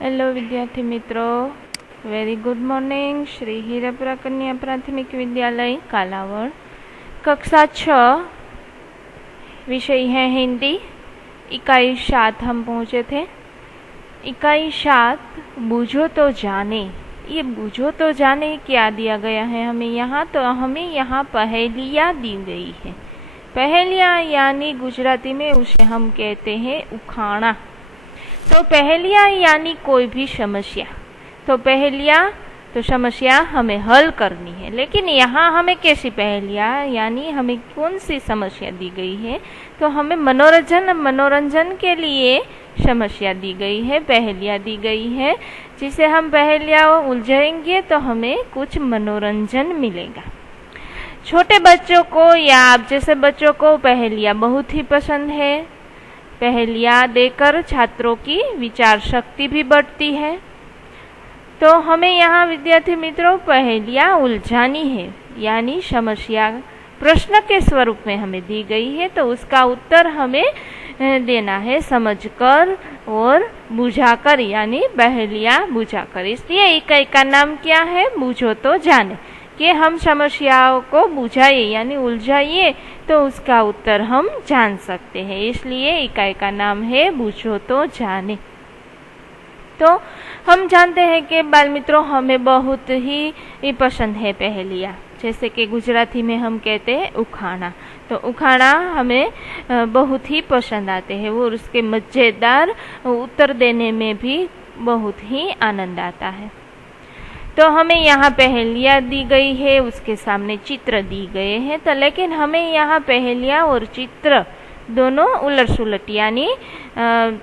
Hello વિદ્યાર્થી મિત્રો, very good morning. Shri Hirapura कन्या प्राथमिक विद्यालय कालावड़, कक्षा 6, विषय है हिंदी। इकाई 7 हम पहुँचे थे। इकाई 7 बूझो तो जाने। ये बूझो तो जाने क्या दिया गया है हमें यहाँ? तो हमें यहाँ पहेलियाँ दी गई है। पहेलियाँ यानी गुजराती में उसे हम कहते हैं उखाणा। तो पहेलियाँ यानी कोई भी समस्या, तो पहेलियाँ तो समस्या हमें हल करनी है। लेकिन यहाँ हमें कैसी पहेलियाँ यानी हमें कौन सी समस्या दी गई है? तो हमें मनोरंजन के लिए समस्या दी गई है, पहेलियाँ दी गई है, जिसे हम पहेलियाँ उलझाएंगे तो हमें कुछ मनोरंजन मिलेगा। छोटे बच्चों को या आप जैसे बच्चों को पहेलियाँ बहुत ही पसंद है। पहेलियाँ देकर छात्रों की विचार शक्ति भी बढ़ती है। तो हमें यहाँ विद्यार्थी मित्रों पहेलियाँ उलझानी है, यानी समस्या प्रश्न के स्वरूप में हमें दी गई है, तो उसका उत्तर हमें देना है समझकर और बुझाकर, यानी पहेलियाँ बुझाकर। इसलिए इकाई का नाम क्या है? बूझो तो जाने, कि हम समस्याओं को बुझाइए यानी उलझाइए तो उसका उत्तर हम जान सकते हैं। इसलिए इकाई का नाम है बूझो तो जाने। तो हम जानते हैं कि बाल मित्रों हमें बहुत ही पसंद है पहेलियाँ, जैसे कि गुजराती में हम कहते हैं उखाणा। तो उखाणा हमें बहुत ही पसंद आते हैं और उसके मज़ेदार उत्तर देने में भी बहुत ही आनंद आता है। तो हमें यहाँ पहेलियाँ दी गई है, उसके सामने चित्र दी गए हैं। तो लेकिन हमें यहाँ पहेलियाँ और चित्र दोनों उलट सुलट यानी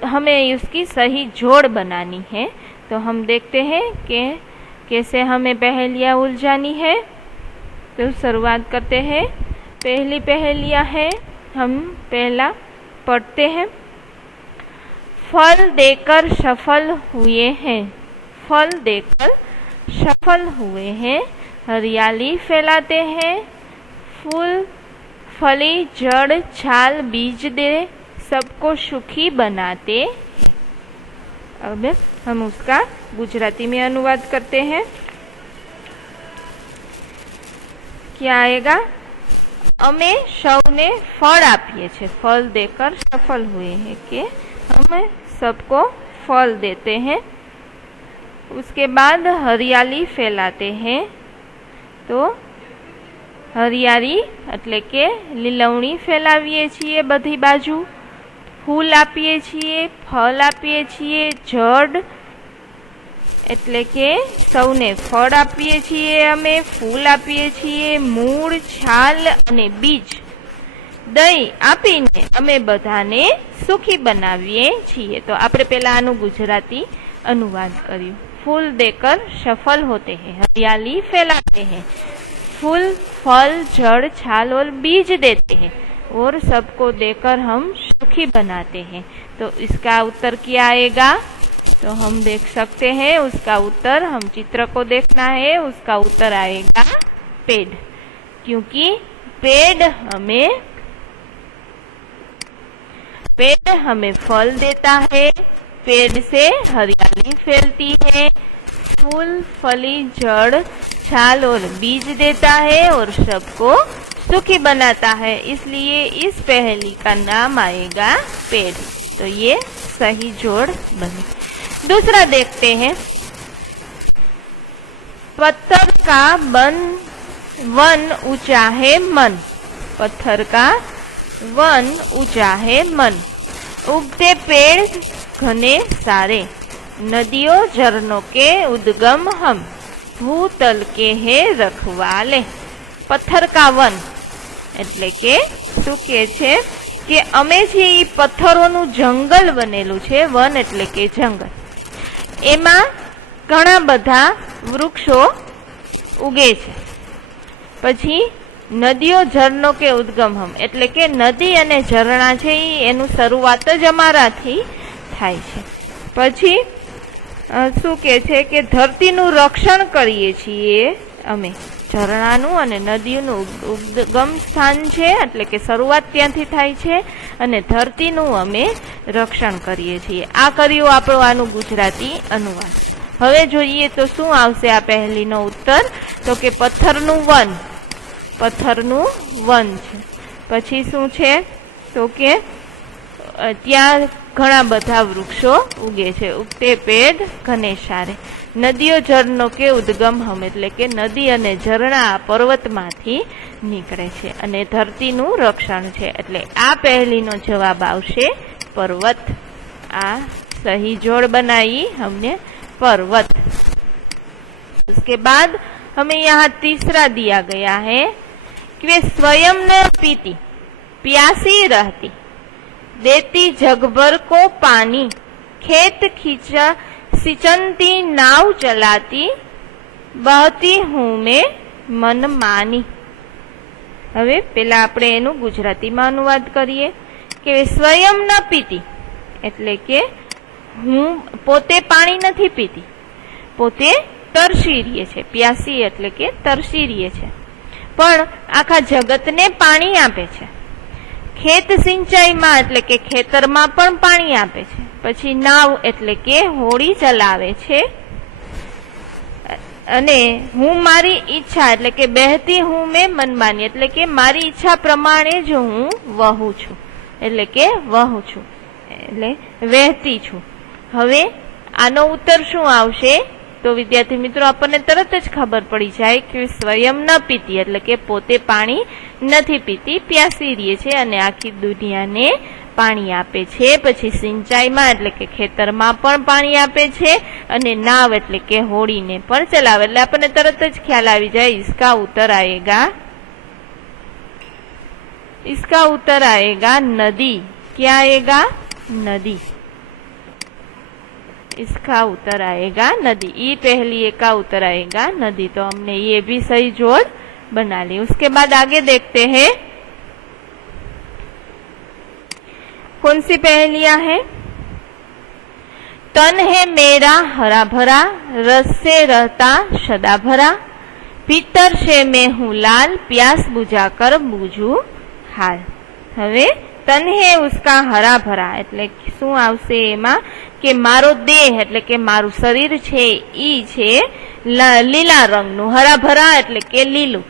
हमें उसकी सही जोड़ बनानी है। तो हम देखते हैं कि कैसे हमें पहेलियाँ उलझानी है। तो शुरुआत करते हैं। पहली पहेलियाँ है, हम पहला पढ़ते हैं। फल देकर सफल हुए हैं, फल देकर सफल हुए हैं, हरियाली फैलाते हैं, फूल फली जड़ छाल बीज दे, सबको सुखी बनाते हैं। अब हम उसका गुजराती में अनुवाद करते हैं। क्या आएगा? अमे सौने फल आपीए छे, फल देकर सफल हुए हैं कि हम सबको फल देते हैं। उसके बाद हरियाली फैलाते हैं, तो हरियाली એટલે કે લીલવણી ફેલાવીએ છીએ બધી બાજુ, ફૂલ આપીએ છીએ, ફળ આપીએ છીએ, જડ એટલે કે સૌને ફળ આપીએ છીએ, અમે ફૂલ આપીએ છીએ, મૂળ છાલ અને બીજ દહીં આપીને અમે બધાને સુખી બનાવીએ છીએ। તો આપણે પહેલા આનું ગુજરાતી अनुवाद કર્યું। फूल देकर सफल होते हैं, हरियाली फैलाते हैं, फूल फल जड़ छाल और बीज देते हैं और सबको देकर हम सुखी बनाते हैं। तो इसका उत्तर क्या आएगा? तो हम देख सकते हैं उसका उत्तर, हम चित्र को देखना है, उसका उत्तर आएगा पेड़, क्योंकि पेड़ हमें फल देता है, पेड़ से हरियाली फैलती है, फूल फली जड़ छाल और बीज देता है और सबको सुखी बनाता है। इसलिए इस पहेली का नाम आएगा पेड़। तो ये सही जोड़ बनी। दूसरा देखते हैं। पत्थर का वन ऊंचा है मन, पत्थर का वन ऊंचा है मन, उगते पेड़ घने सारे, नदियों झरनों के उद्गम हम, भूतल के है रखवाले। पत्थर का वन એટલે કે શું કહે છે કે અમે જે ઈ પથ્થરોનું જંગલ બનેલું છે, વન એટલે કે જંગલ, એમાં ઘણા બધા વૃક્ષો ઉગે છે। પછી નદીઓ ઝરણો કે ઉદ્ગમ હમ એટલે કે નદી અને ઝરણા છે એનું શરૂઆત જ અમારાથી થાય છે। પછી શું કહે છે કે ધરતીનું રક્ષણ કરીએ છીએ અમે, ઝરણાનું અને નદીઓનું ઉદ્ગમ સ્થાન છે, એટલે કે શરૂઆત ત્યાંથી થાય છે, અને ધરતીનું અમે રક્ષણ કરીએ છીએ. આ કર્યું આપણું આનું ગુજરાતી અનુવાદ. હવે જોઈએ તો શું આવશે આ પહેલીનો ઉત્તર, તો કે પથ્થરનું વન. પથ્થરનું વન છે. પછી શું છે, તો કે ત્યાં ઘણા બધા વૃક્ષો ઉગે છે. ઉગતે પેડ ઘને સારે. નદીઓ જળનો કે ઉદ્ગમ હમ, એટલે કે નદી અને ઝરણા પર્વતમાંથી નીકળે છે, અને ધરતીનું રક્ષણ છે. એટલે આ પહેલીનો જવાબ આવશે पर्वत. आ सही जोड़ बनाई हमने पर्वत. उसके बाद हमें यहाँ तीसरा दिया गया है कि वे स्वयं न पीती, प्यासी रहती, देती जगभर को पानी, खेत खींचा सिंचती नाव चलाती, बहती हूँ मैं मन मानी. હવે પેલા આપણે એનું ગુજરાતીમાં અનુવાદ કરીએ કે સ્વયં ન પીતી એટલે કે હું પોતે પાણી નથી પીતી, પોતે તરસી રહીએ છે. પ્યાસી એટલે કે તરસી રહીએ છે, પણ આખા જગતને પાણી આપે છે. ખેત સિંચાઈમાં એટલે કે ખેતરમાં પણ પાણી આપે છે. પછી નાવ એટલે કે હોડી ચલાવે છે. અને હું મારી ઈચ્છા એટલે કે બહેતી હું મેં મનમાની એટલે કે મારી ઈચ્છા પ્રમાણે જ હું વહું છું, એટલે કે વહું છું એટલે વહેતી છું. હવે આનો ઉત્તર શું આવશે તો વિદ્યાર્થી મિત્રો આપણને તરત જ ખબર પડી જાય કે સ્વયં ન પીતી એટલે કે પોતે પાણી નથી પીતી, પ્યાસી રહે છે અને આખી દુનિયાને પાણી આપે છે. પછી સિંચાઈમાં એટલે કે ખેતરમાં પણ પાણી આપે છે, અને નાવ એટલે કે હોડીને પણ ચલાવે. એટલે આપણને તરત જ ખ્યાલ આવી જાય इसका उत्तर आएगा, इसका उत्तर आएगा नदी. क्या आएगा? नदी. इसका उत्तर आएगा नदी. ये पहली एक का उत्तर आएगा नदी. तो हमने ये भी सही जोड़ बना ली. उसके बाद आगे देखते हैं कौन सी पहेलियां हैं. तन है मेरा हरा भरा, रस से रहता सदा भरा, भीतर से मैं हूँ लाल, प्यास बुझा कर बूझू हाल. હવે તન હે ઉસકા હરા ભરા એટલે શું આવશે એમાં કે મારો દેહ એટલે કે મારું શરીર છે ઈ છે લીલા રંગનું, હરા ભરા એટલે કે લીલું,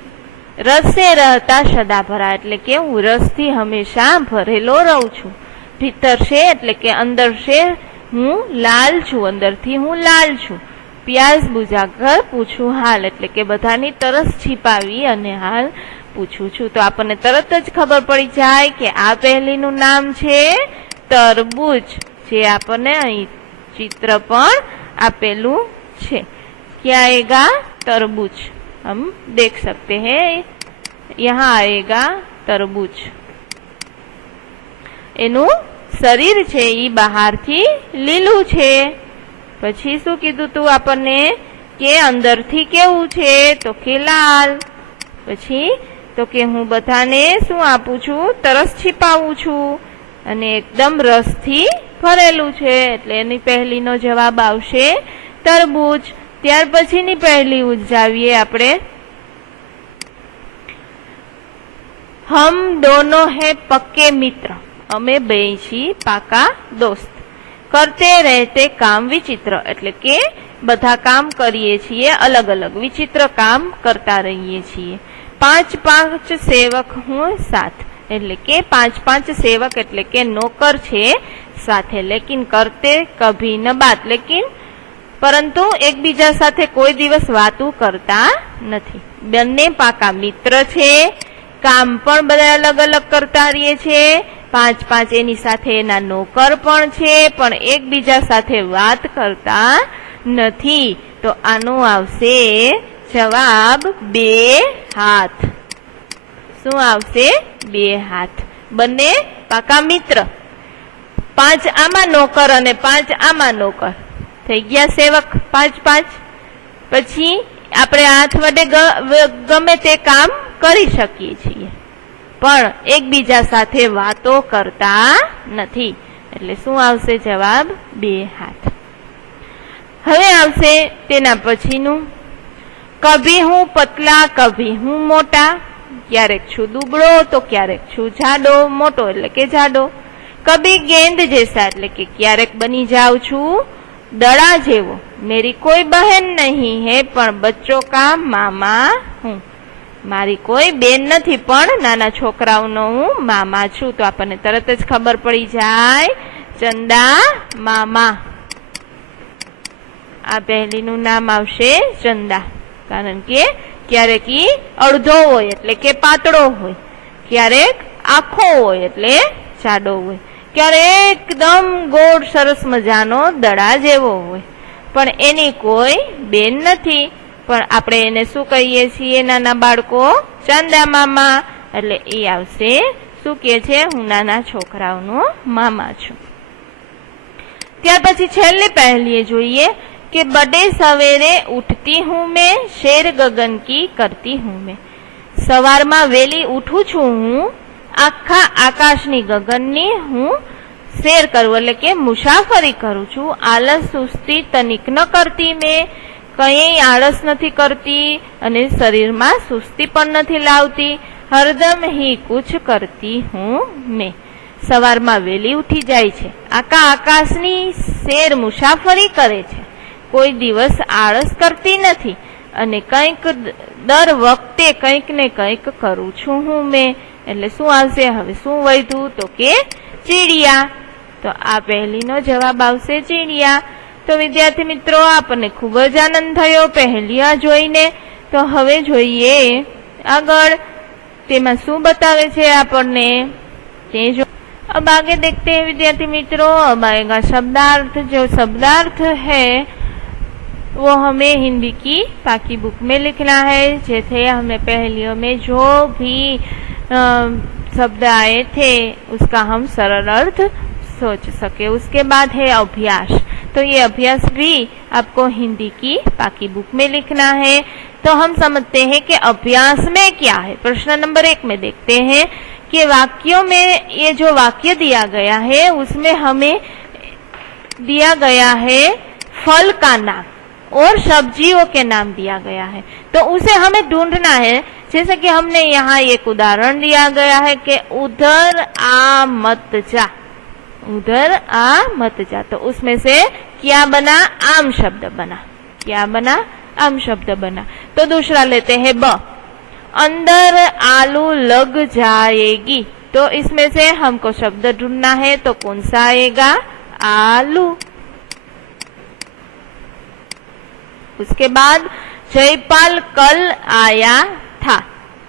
રસે રહેતા સદા ભરા એટલે કે હું રસથી હંમેશા ભરેલો રહું છું, ભીતર છે એટલે કે અંદર છે હું લાલ છું, અંદરથી હું લાલ છું, પ્યાસ બુઝાકર પૂછું હાલ એટલે કે બધાની તરસ छिपावी અને હાલ પૂછું છું. તો આપણને તરત જ ખબર પડી જાય કે આ પહેલીનું નામ છે તરબૂચ, જે આપણને અહીં ચિત્ર પણ આપેલું છે. क्या आएगा? तरबूज. हम देख सकते हैं यहाँ आएगा तरबूज. એનું શરીર છે ઈ બહારથી લીલું છે. પછી શું કીધું તું આપણને કે અંદરથી કેવું છે તો કે લાલ. પછી તો કે હું બધાને શું આપું છું? તરસ છીપાવું છું અને એકદમ રસથી ભરેલું છે. એટલે એની પહેલીનો જવાબ આવશે તરબૂચ. ત્યાર પછીની પહેલી ઉજાવીએ આપણે. हम दोनों है पक्के मित्र, અમે બે છીએ પાકા દોસ્ત, કરતે રહેતે કામ વિચિત્ર એટલે કે બધા કામ કરીએ છીએ અલગ અલગ, વિચિત્ર કામ કરતા રહીએ છીએ. 5 સેવક હું સાથ એટલે કે 5 સેવક એટલે કે નોકર છે સાથે. લેકિન કરતે કભી ન બાત, લેકિન પરંતુ એકબીજા સાથે કોઈ દિવસ વાતું કરતા નથી. બંને પાકા મિત્ર છે, કામ પણ બધા અલગ અલગ કરતા રહીએ છે. 5 એની સાથે એના નોકર પણ છે, પણ એકબીજા સાથે વાત કરતા નથી. તો આનો આવશે જવાબ 2 હાથ. શું આવશે? 2 હાથ. બંને પાકા મિત્ર, 5 આમાં નોકર અને 5 આમાં નોકર, થઈ ગયા સેવક 5. પછી આપણે હાથ વડે ગમે તે કામ કરી શકીએ છીએ, પણ એકબીજા સાથે વાતો કરતા નથી. એટલે શું આવશે જવાબ? 2 હાથ. હવે આવશે તેના પછીનું. कभी हूँ पतला कभी हूँ मोटा, क्यारेक छू दुबळो तो क्यारेक छू जाडो, मोटो एटले के जाडो। कभी गेंद जैसा एटले के क्यारेक बनी जाऊं छू दड़ा जेवो। मेरी कोई बहन नहीं है पण बच्चों का मामा हूँ। मारी कोई बेन नहीं पण नाना छोकराओनो हूँ मामा छू। तो आपने तरत ज खबर पड़ी जाए चंदा मामा। आ पहेलीनुं नाम आवशे चंदा, कारण के क्यारेक ई अड़धो होय एटले के पातळो होय, क्यारेक आखो होय एटले जाडो होय, क्यारेक एकदम गोળ सरस मजानो दड़ा जेवो होय, पण एनी कोई बेन नथी। पण आपणे एने शुं कहीए छीए नाना बाळको? चंदा मामा। एटले ए आवशे शुं कहे छे? हुं नाना छोकराओनो मामा छुं। त्यार पछी छेल्ली पहेली जोईए कि बड़े सवेरे उठती हूँ मैं, शेर गगन की करती हूँ मैं। सवार में वेली उठू छू हूँ, आखा आकाशनी गगननी हूँ शेर करूँ एटले के मुसाफरी करूँ छू। आलस सुस्ती तनिक न करती मैं, कई आलस नहीं करती अने शरीर में सुस्ती पण नहीं लावती, हरदम ही कुछ करती हूँ मैं। सवार में वेली उठी जाय छे, आका आकाशनी शेर मुसाफरी करे छे, कोई दिवस आळस करती नहीं अने कंईक दर वखते कंईक ने कंईक करूं छूं हूँ मैं। एटले शुं आवशे? हवे शुं वध्युं? तो के चीड़िया। तो आ पहेलीनो जवाब आवशे चीड़िया। तो विद्यार्थी मित्रों, आपने खूब ज आनंद थयो पहेलिया जोईने। तो हवे जोईए आगळ तेमां शुं बतावे छे आपणने ते जो। अब आगे देखते हैं विद्यार्थी मित्रों। अब आएगा शब्दार्थ। जो शब्दार्थ है वो हमें हिंदी की पाकी बुक में लिखना है। जैसे हमें पहेलियों में जो भी शब्द आए थे उसका हम सरल अर्थ सोच सके। उसके बाद है अभ्यास। तो ये अभ्यास भी आपको हिंदी की पाकी बुक में लिखना है। तो हम समझते हैं कि अभ्यास में क्या है। प्रश्न नंबर 1 में देखते हैं कि वाक्यों में ये जो वाक्य दिया गया है उसमें हमें दिया गया है फल का नाम और सब्जियों के नाम दिया गया है। तो उसे हमें ढूंढना है। जैसे कि हमने यहाँ एक उदाहरण दिया गया है कि उधर आ मत जा, उधर आ मत जा। तो उसमें से क्या बना? आम शब्द बना। क्या बना? आम शब्द बना। तो दूसरा लेते हैं ब, अंदर आलू लग जाएगी। तो इसमें से हमको शब्द ढूंढना है। तो कौन सा आएगा? आलू। उसके बाद जयपाल कल आया था।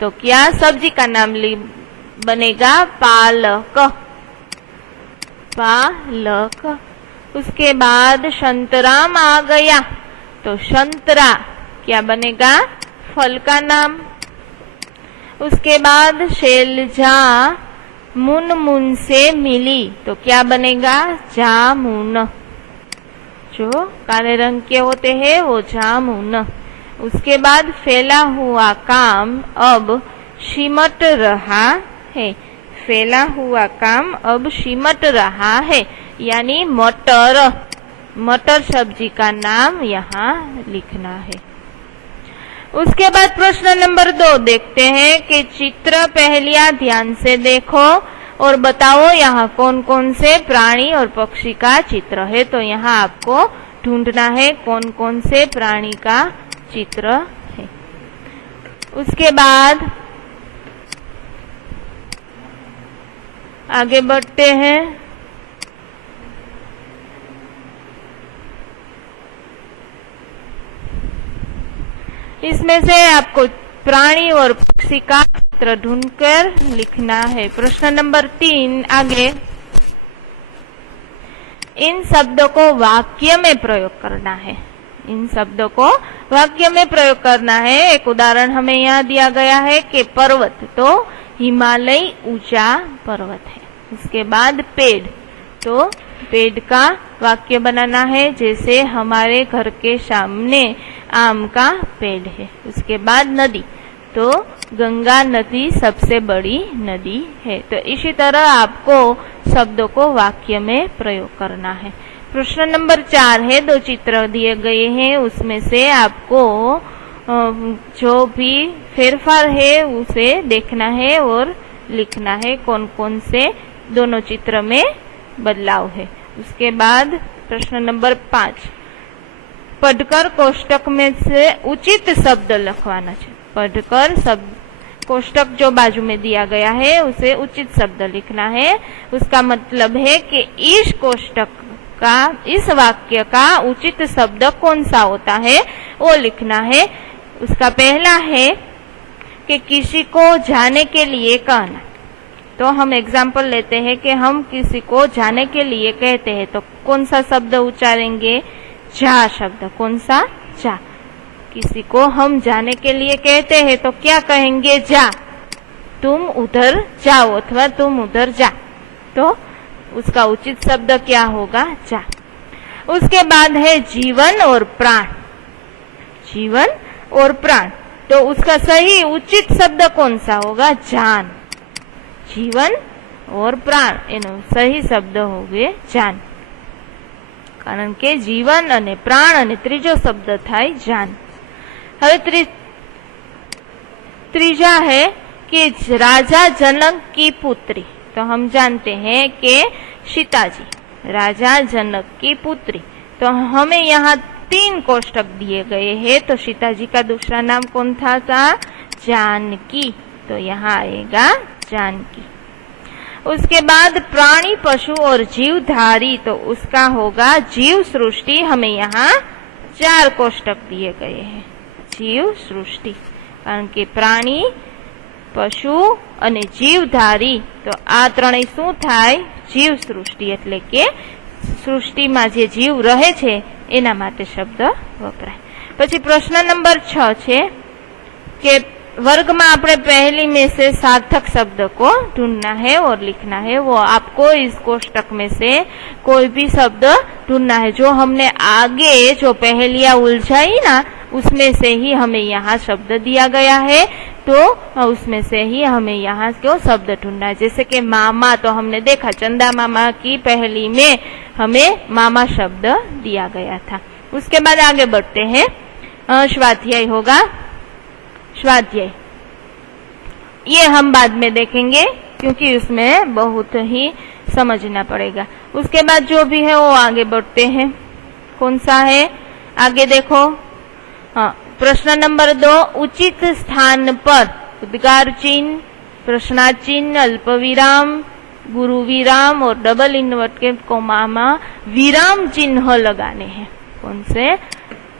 तो क्या सब्जी का नाम बनेगा? पालक। पालक। उसके बाद संतराम आ गया। तो संतरा क्या बनेगा? फल का नाम। उसके बाद शैलजा मुनमुन से मिली। तो क्या बनेगा? जामुन। जो काले रंग के होते हैं वो जामुन। उसके बाद फैला हुआ काम अब सिमट रहा है। फैला हुआ काम अब सिमट रहा है, यानी मटर। मटर सब्जी का नाम यहाँ लिखना है। उसके बाद प्रश्न नंबर 2 देखते हैं कि चित्र पहेलियां ध्यान से देखो और बताओ यहाँ कौन कौन से प्राणी और पक्षी का चित्र है। तो यहाँ आपको ढूंढना है कौन कौन से प्राणी का चित्र है। उसके बाद आगे बढ़ते हैं। इसमें से आपको प्राणी और पक्षी का चित्र ढूंढकर लिखना है। प्रश्न नंबर 3 आगे, इन शब्दों को वाक्य में प्रयोग करना है। इन शब्दों को वाक्य में प्रयोग करना है। एक उदाहरण हमें यहाँ दिया गया है कि पर्वत, तो हिमालय ऊंचा पर्वत है। उसके बाद पेड़, तो पेड़ का वाक्य बनाना है। जैसे हमारे घर के सामने आम का पेड़ है। उसके बाद नदी, तो गंगा नदी सबसे बड़ी नदी है। तो इसी तरह आपको शब्दों को वाक्य में प्रयोग करना है। प्रश्न नंबर 4 है, 2 चित्र दिए गए हैं, उसमें से आपको जो भी फेरफार है उसे देखना है और लिखना है, कौन कौन से दोनों चित्र में बदलाव है। उसके बाद प्रश्न नंबर 5, पढ़कर कोष्टक में से उचित शब्द लिखवाना है। पढ़कर शब्द कोष्टक जो बाजू में दिया गया है उसे उचित शब्द लिखना है। उसका मतलब है कि इस कोष्टक का, इस वाक्य का उचित शब्द कौन सा होता है वो लिखना है। उसका पहला है कि किसी को जाने के लिए कहना। तो हम एग्जाम्पल लेते हैं कि हम किसी को जाने के लिए कहते हैं तो कौन सा शब्द उच्चारेंगे? जा शब्द। कौन सा? जा। किसी को हम जाने के लिए कहते हैं तो क्या कहेंगे? जा, तुम उधर जाओ अथवा तुम उधर जा। तो उसका उचित शब्द क्या होगा? जा। उसके बाद है जीवन और प्राण। जीवन और प्राण, तो उसका सही उचित शब्द कौन सा होगा? जान। जीवन और प्राण एनो सही शब्द होगे जान, कारण के जीवन અને प्राण અને ત્રીજો શબ્દ થાય જાન। હવે ત્રીजा है कि राजा जनक की पुत्री। तो हम जानते हैं कि सीता जी राजा जनक की पुत्री। तो हमें यहाँ 3 कोष्टक दिए गए हैं। तो सीता जी का दूसरा नाम कौन था? जानकी। तो यहाँ आएगा जानकी। उसके बाद प्राणी, पशु और जीवधारी, तो उसका होगा जीव सृष्टि। हमें यहाँ 4 कोष्टक दिए गए हैं। जीव सृष्टि, कारण के प्राणी, पशु અને जीवधारी, तो आ ત્રણેય શું થાય? जीव सृष्टि। એટલે કે સૃષ્ટિમાં જે જીવ રહે છે એના માટે શબ્દ વપરાય। પછી પ્રશ્ન નંબર 6 છે કે वर्ग में आपने पहली में से सार्थक शब्द को ढूंढना है और लिखना है। वो आपको इस कोष्टक में से कोई भी शब्द ढूंढना है। जो हमने आगे जो पहेलियां उलझाई ना उसमें से ही हमें यहाँ शब्द दिया गया है, तो उसमें से ही हमें यहाँ क्यों शब्द ढूंढना है। जैसे कि मामा, तो हमने देखा चंदा मामा की पहेली में हमें मामा शब्द दिया गया था। उसके बाद आगे बढ़ते हैं। स्वाध्याय होगा। स्वाध्याय ये हम बाद में देखेंगे क्योंकि उसमें बहुत ही समझना पड़ेगा। उसके बाद जो भी है वो आगे बढ़ते हैं। कौन सा है? आगे देखो। हाँ, प्रश्न नंबर 2, उचित स्थान पर उद्गार चिन्ह, प्रश्नार्थ चिन्ह, अल्प विराम, गुरु विराम और डबल इन्वर्टेड कोमा में विराम चिन्ह लगाने हैं। कौन से?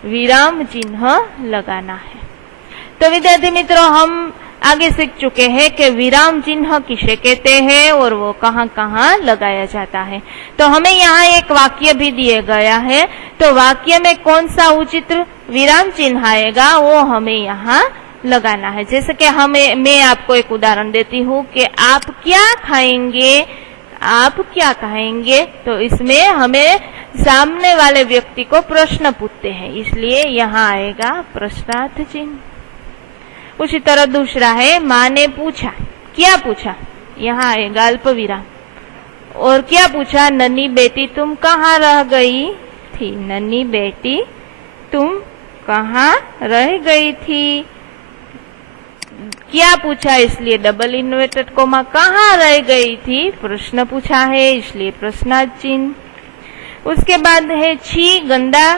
विराम चिन्ह लगाना है। तो विद्यार्थी मित्रों, हम आगे सीख चुके हैं कि विराम चिन्ह किसे कहते हैं और वो कहाँ कहाँ लगाया जाता है। तो हमें यहाँ एक वाक्य भी दिया गया है, तो वाक्य में कौन सा उचित विराम चिन्ह आएगा वो हमें यहाँ लगाना है। जैसे कि मैं आपको एक उदाहरण देती हूँ कि आप क्या खाएंगे, आप क्या कहेंगे। तो इसमें हमें सामने वाले व्यक्ति को प्रश्न पूछते हैं, इसलिए यहाँ आएगा प्रश्नार्थ चिन्ह। उसी तरह दूसरा है, माँ ने पूछा। क्या पूछा? यहाँ आएगा अल्प विराम। और क्या पूछा? नन्ही बेटी तुम कहाँ रह गई थी? नन्ही बेटी तुम कहाँ रह गई थी? क्या पूछा, इसलिए डबल इन्वर्टेड कोमा। कहाँ रह गई थी? प्रश्न पूछा है, इसलिए प्रश्नार्थ चिन्ह। उसके बाद है छी गंदा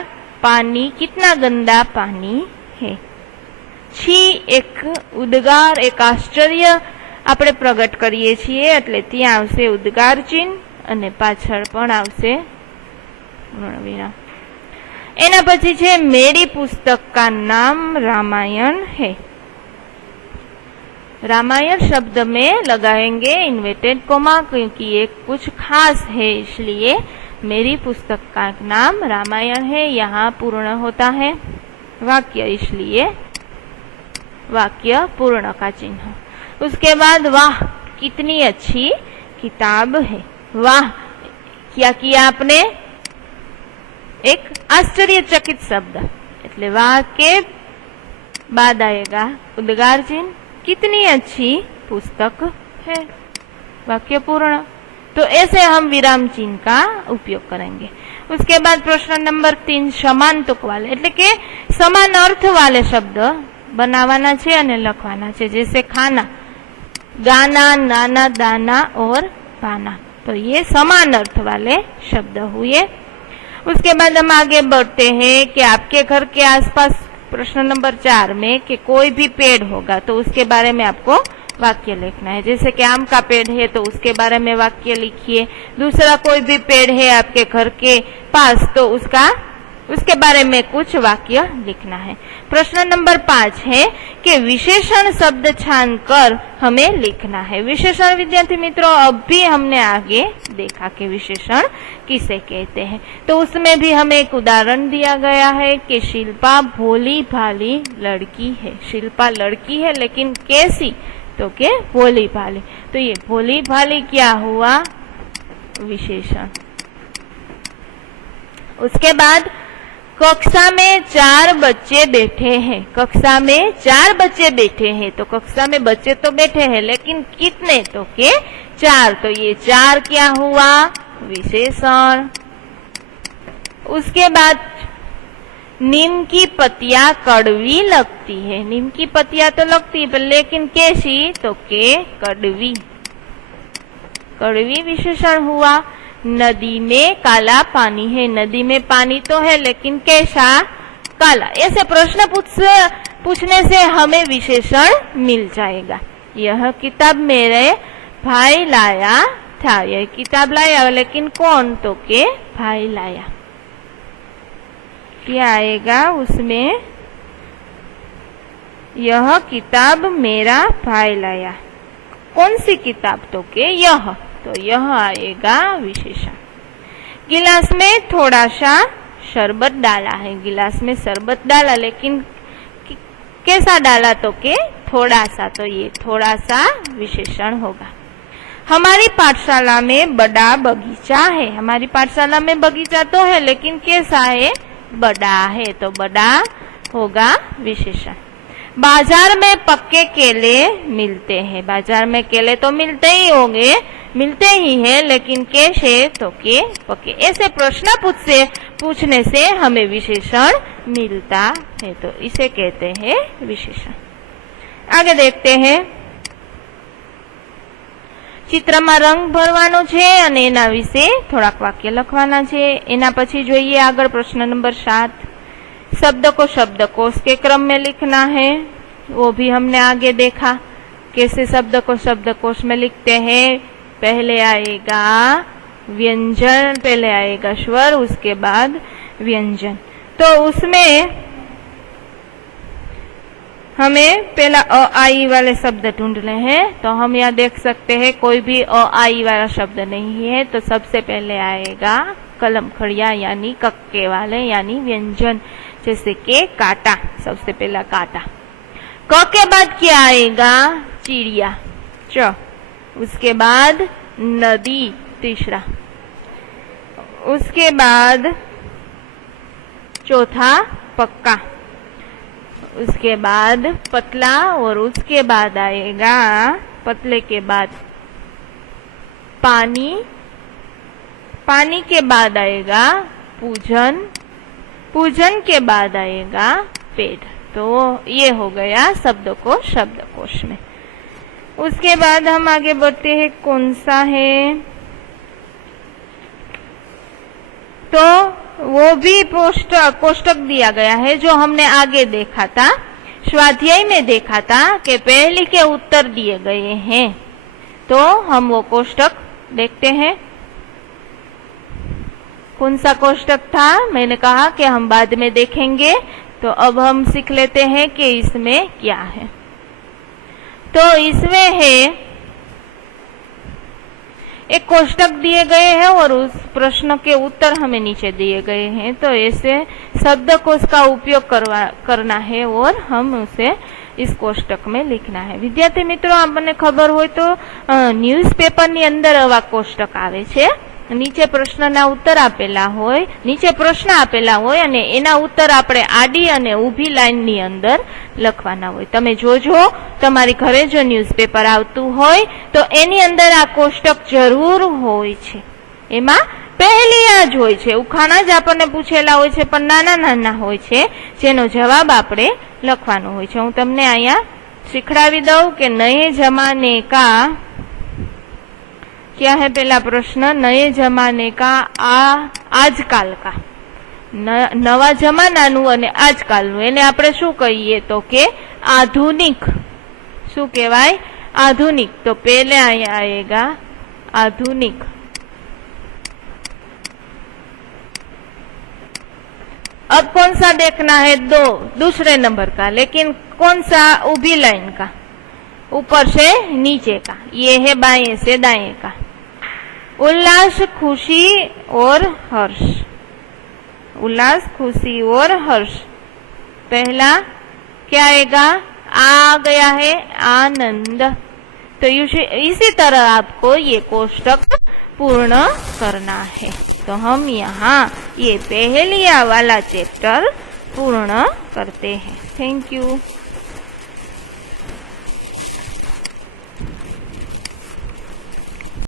पानी। कितना गंदा पानी है? छी एक उद्गार, एक आश्चर्य આપણે પ્રગટ કરીએ છીએ એટલે ત્યાં આવશે ઉદ્ગાર ચિહ્ન અને પાછળ પણ આવશે પૂર્ણવિરામ। એના પછી છે मेरी पुस्तक का नाम रामायण है। रामायण शब्द में लगाएंगे इन्वर्टेड कोमा क्योंकि ये कुछ खास है, इसलिए मेरी पुस्तक का नाम रामायण है। यहाँ पूर्ण होता है वाक्य, इसलिए वाक्य पूर्ण का चिन्ह। उसके बाद वाह कितनी अच्छी किताब है। वाह क्या किया आपने? एक आश्चर्यचकित शब्द, એટલે वाह के बाद आएगा उद्गार चिन्ह। कितनी अच्छी पुस्तक है, वाक्य पूर्ण। तो ऐसे हम विराम चिन्ह का उपयोग करेंगे। उसके बाद प्रश्न नंबर 3, समान तुक वाले એટલે કે समान अर्थ वाले शब्द बनावाना छे अने लखवाना छे। जैसे खाना, गाना, नाना, दाना और पाना, तो ये समान अर्थ वाले शब्द हुए। उसके बाद हम आगे बढ़ते हैं कि आपके घर के आसपास प्रश्न नंबर 4 में कि कोई भी पेड़ होगा तो उसके बारे में आपको वाक्य लिखना है। जैसे कि आम का पेड़ है तो उसके बारे में वाक्य लिखिए। दूसरा कोई भी पेड़ है आपके घर के पास तो उसके बारे में कुछ वाक्य लिखना है। प्रश्न नंबर 5 है कि विशेषण शब्द छान कर हमें लिखना है। विशेषण विद्यार्थी मित्रों अब भी हमने आगे देखा कि विशेषण किसे कहते हैं, तो उसमें भी हमें एक उदाहरण दिया गया है कि शिल्पा भोली भाली लड़की है। शिल्पा लड़की है लेकिन कैसी, तो के भोली भाली। तो ये भोली भाली क्या हुआ, विशेषण। उसके बाद कक्षा में 4 बच्चे बैठे हैं। कक्षा में 4 बच्चे बैठे हैं, तो कक्षा में बच्चे तो बैठे हैं लेकिन कितने, तो के 4। तो ये 4 क्या हुआ, विशेषण। उसके बाद नीम की पत्तियां कड़वी लगती है। नीम की पत्तियां तो लगती है लेकिन कैसी, तो के कड़वी। कड़वी विशेषण हुआ। नदी में काला पानी है। नदी में पानी तो है लेकिन कैसा, काला। ऐसे प्रश्न पूछने से हमें विशेषण मिल जाएगा। यह किताब मेरे भाई लाया था। यह किताब लाया लेकिन कौन, तो के भाई लाया। क्या आएगा उसमें, यह किताब मेरा भाई लाया। कौन सी किताब, तो के यह, तो यह आएगा विशेषण। गिलास में थोड़ा सा शरबत डाला है। गिलास में शरबत डाला लेकिन कैसा डाला, तो के थोड़ा सा। तो ये थोड़ा सा विशेषण होगा। हमारी पाठशाला में बड़ा बगीचा है। हमारी पाठशाला में बगीचा तो है लेकिन कैसा है, बड़ा है। तो बड़ा होगा विशेषण। बाजार में पक्के केले मिलते हैं। बाजार में केले तो मिलते ही होंगे, मिलते ही है लेकिन कैसे, तो के पक्के। ऐसे प्रश्न पूछने से हमें विशेषण मिलता है, तो इसे कहते हैं विशेषण। आगे देखते हैं। ચિત્રમાં રંગ ભરવાનો છે અને એના વિશે થોડાક વાક્ય લખવાના છે। એના પછી જોઈએ આગળ પ્રશ્ન નંબર 7, शब्द को शब्दकोश के क्रम में लिखना है। वो भी हमने आगे देखा कैसे शब्द को शब्दकोश में लिखते हैं। पहले आएगा व्यंजन, पहले आएगा स्वर, उसके बाद व्यंजन। तो उसमें हमें पहला अ आई वाले शब्द ढूंढने हैं। तो हम यहाँ देख सकते हैं कोई भी अ आई वाला शब्द नहीं है। तो सबसे पहले आएगा कलम खड़िया यानी कक्के वाले यानी व्यंजन, जैसे के काटा। सबसे पहला काटा। क के बाद क्या आएगा, चिड़िया, च। उसके बाद नदी, तीसरा। उसके बाद चौथा पक्का। उसके बाद पतला और उसके बाद आएगा पतले के बाद पानी। पानी के बाद आएगा पूजन। पूजन के बाद आएगा पेड़। तो ये हो गया शब्दों को शब्दकोश में। उसके बाद हम आगे बढ़ते हैं, कौन सा है, तो वो भी कोष्टक दिया गया है जो हमने आगे देखा था, स्वाध्याय में देखा था कि पहली के उत्तर दिए गए हैं। तो हम वो कोष्टक देखते हैं। कौन सा कोष्टक था, मैंने कहा कि हम बाद में देखेंगे। तो अब हम सीख लेते हैं कि इसमें क्या है। तो इसमें है एक कोष्टक दिए गए हैं और उस प्रश्न के उत्तर हमें नीचे दिए गए हैं। तो ऐसे शब्दकोश का उपयोग करना है और हम उसे इस कोष्टक में लिखना है। विद्यार्थी मित्रों, आपने खबर हो तो न्यूज़पेपर ની અંદર આવા કોષ્ટક આવે છે। નીચે પ્રશ્નના ઉત્તર આપેલા હોય, નીચે પ્રશ્ન આપેલા હોય અને એના ઉત્તર આપણે આડી અને ઊભી લાઈનની અંદર લખવાના હોય। તમે જોજો તમારી ઘરે જો ન્યૂઝપેપર આવતું હોય તો એની અંદર આ કોષ્ટક જરૂર હોય છે। એમાં પહેલિયા જ હોય છે, ઉખાણા જ આપણને પૂછેલા હોય છે, પણ નાના નાના હોય છે, જેનો જવાબ આપણે લખવાનો હોય છે. હું તમને અહીંયા શીખડાવી દઉં કે નए जमाने का क्या है पहला प्रश्न, नए जमाने का આજકાલ કા, નવા જમાનાનું અને આજકાલનું એને આપણે શું કહીએ તો કે આધુનિક. શું કહેવાય? आधुनिक. तो पहले आया आएगा आधुनिक. अब कौन सा देखना है? दो, दूसरे नंबर का, लेकिन कौन सा? ऊभी लाइन का, ऊपर से नीचे का. ये है बाएं से दाएं का. उल्लास, खुशी और हर्ष. उल्लास, खुशी और हर्ष. पहला क्या आएगा? आ गया है आनंद. तो इसी तरह आपको ये कोष्टक पूर्ण करना है. तो हम यहाँ ये पहलिया वाला चैप्टर पूर्ण करते हैं. Thank you.